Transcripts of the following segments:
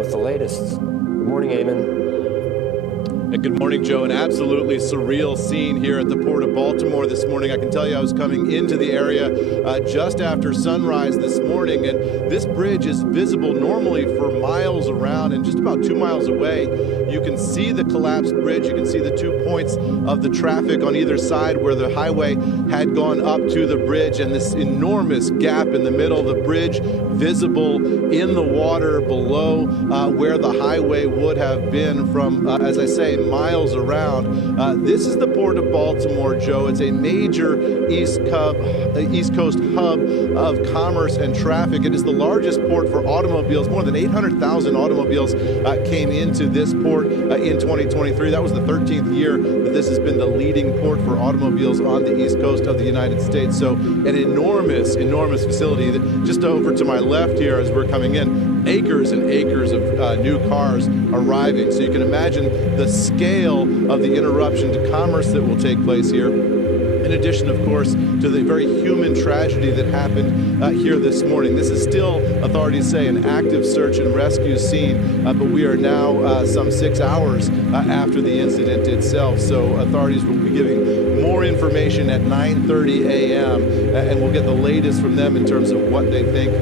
with the latest. Good morning, Eamon. Good morning, Joe. An absolutely surreal scene here at the Port of Baltimore this morning. I can tell you I was coming into the area just after sunrise this morning, and this bridge is visible normally for miles around, and just about 2 miles away you can see the collapsed bridge. You can see the 2 points of the traffic on either side where the highway had gone up to the bridge, and this enormous gap in the middle of the bridge visible in the water below where the highway would have been from, as I say, miles around. This is the Port of Baltimore, Joe. It's a major East Coast hub of commerce and traffic. It is the largest port for automobiles. More than 800,000 automobiles came into this port in 2023. That was the 13th year that this has been the leading port for automobiles on the East Coast of the United States. So an enormous, enormous facility. Just over to my left here as we're coming in, acres and acres of new cars arriving. So you can imagine the scale of the interruption to commerce that will take place here. In addition, of course, to the very human tragedy that happened here this morning. This is still, authorities say, an active search and rescue scene, but we are now some 6 hours after the incident itself. So authorities will be giving more information at 9:30 a.m. And we'll get the latest from them in terms of what they think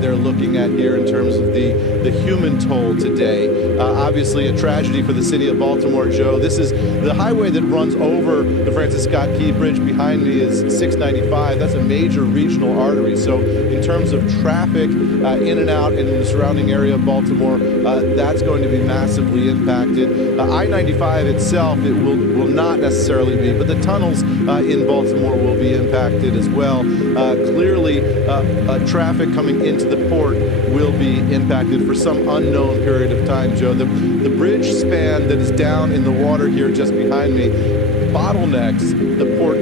they're looking at here in terms of the human toll today. Obviously, a tragedy for the city of Baltimore, Joe. This is the highway that runs over the Francis Scott Key Bridge. Behind me is 695. That's a major regional artery. So in terms of traffic in and out and in the surrounding area of Baltimore, that's going to be massively impacted. I-95 itself, it will not necessarily be, but the tunnels in Baltimore will be impacted as well. Clearly, traffic coming into the port will be impacted for some unknown period of time, Joe. The bridge span that is down in the water here just behind me bottlenecks the port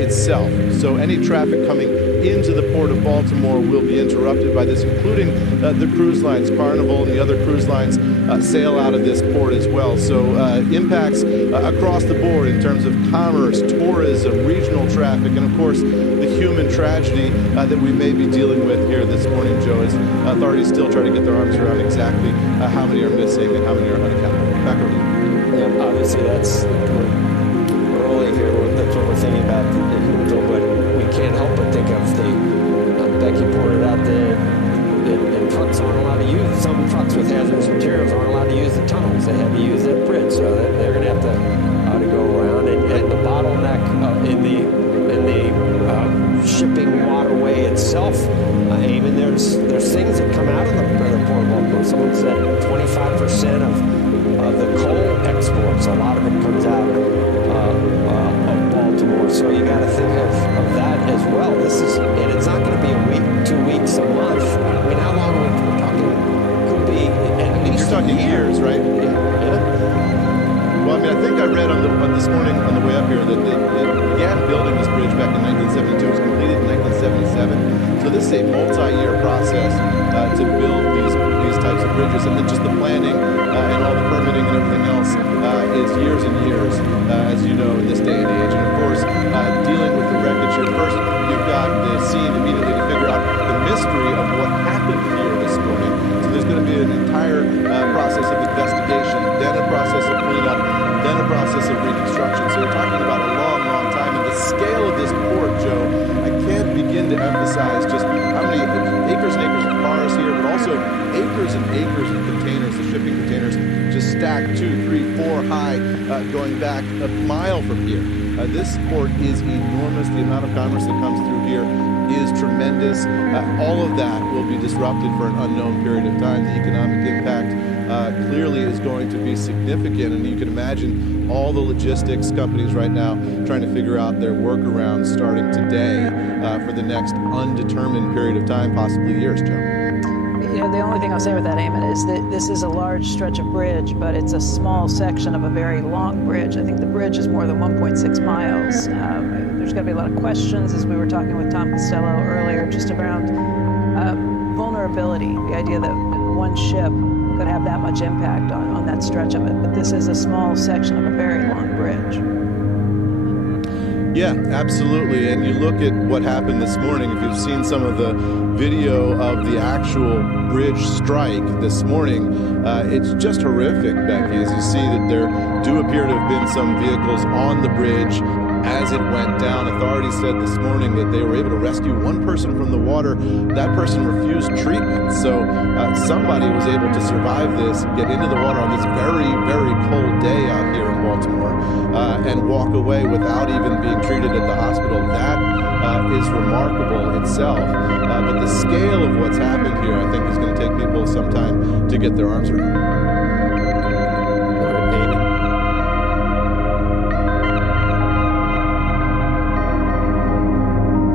itself. So any traffic coming into the Port of Baltimore will be interrupted by this, including the cruise lines. Carnival and the other cruise lines sail out of this port as well. So impacts across the board in terms of commerce, tourism, regional traffic, and of course the human tragedy that we may be dealing with here this morning, Joe, as authorities still try to get their arms around exactly how many are missing and how many are unaccountable. Back over to you. Yeah, obviously that's early here. That's what we're thinking about, but we can't help but think of Becky pointed out the trucks aren't allowed to use, some trucks with hazardous materials aren't allowed to use the tunnels. They have to use that bridge, so they're going to have to go around. And the bottleneck in the shipping waterway itself, Eamon, there's things that come out of the Port of Baltimore. Someone said 25% of the coal exports, a lot of it comes out of Baltimore. So you got to think of that as well. And it's not going to be a week, 2 weeks, a month. I mean, how long are we talking? Could be at least. You're talking years, right? Yeah. Well, I mean, I think I read this morning on the way up here that they began building this bridge back in 1972. It was completed in 1977. So this is a multi-year process to build these types of bridges, and then just the planning and all the permitting and everything else is years and years, as you know, in this day and age. And of course, dealing with the wreckage here. First, you've got the scene immediately to figure out the mystery of what happened here this morning. So there's going to be an entire process of investigation, then a process of cleanup, then a process of reconstruction. So we're talking about a long, long time. And the scale of this port, Joe, I can't begin to emphasize just how many acres and acres of cars here, but also acres and acres of containers, the shipping containers, just stacked 2, 3, 4 high, going back a mile from here. This port is enormous. The amount of commerce that comes through here is tremendous. All of that will be disrupted for an unknown period of time. The economic impact clearly is going to be significant, and you can imagine all the logistics companies right now trying to figure out their workarounds starting today for the next undetermined period of time, possibly years, Joe. You know, the only thing I'll say with that, Eamon, is that this is a large stretch of bridge, but it's a small section of a very long bridge. I think the bridge is more than 1.6 miles. There's going to be a lot of questions, as we were talking with Tom Costello earlier, just around vulnerability, the idea that one ship could have that much impact on that stretch of it. But this is a small section of a very long bridge. Yeah, absolutely. And you look at what happened this morning, if you've seen some of the video of the actual bridge strike this morning, it's just horrific, Becky, as you see that there do appear to have been some vehicles on the bridge as it went down. Authorities said this morning that they were able to rescue one person from the water. That person refused treatment. So somebody was able to survive this, get into the water on this very, very cold day out here in Baltimore, and walk away without even being treated at the hospital. That is remarkable itself. But the scale of what's happened here, I think, is going to take people some time to get their arms around.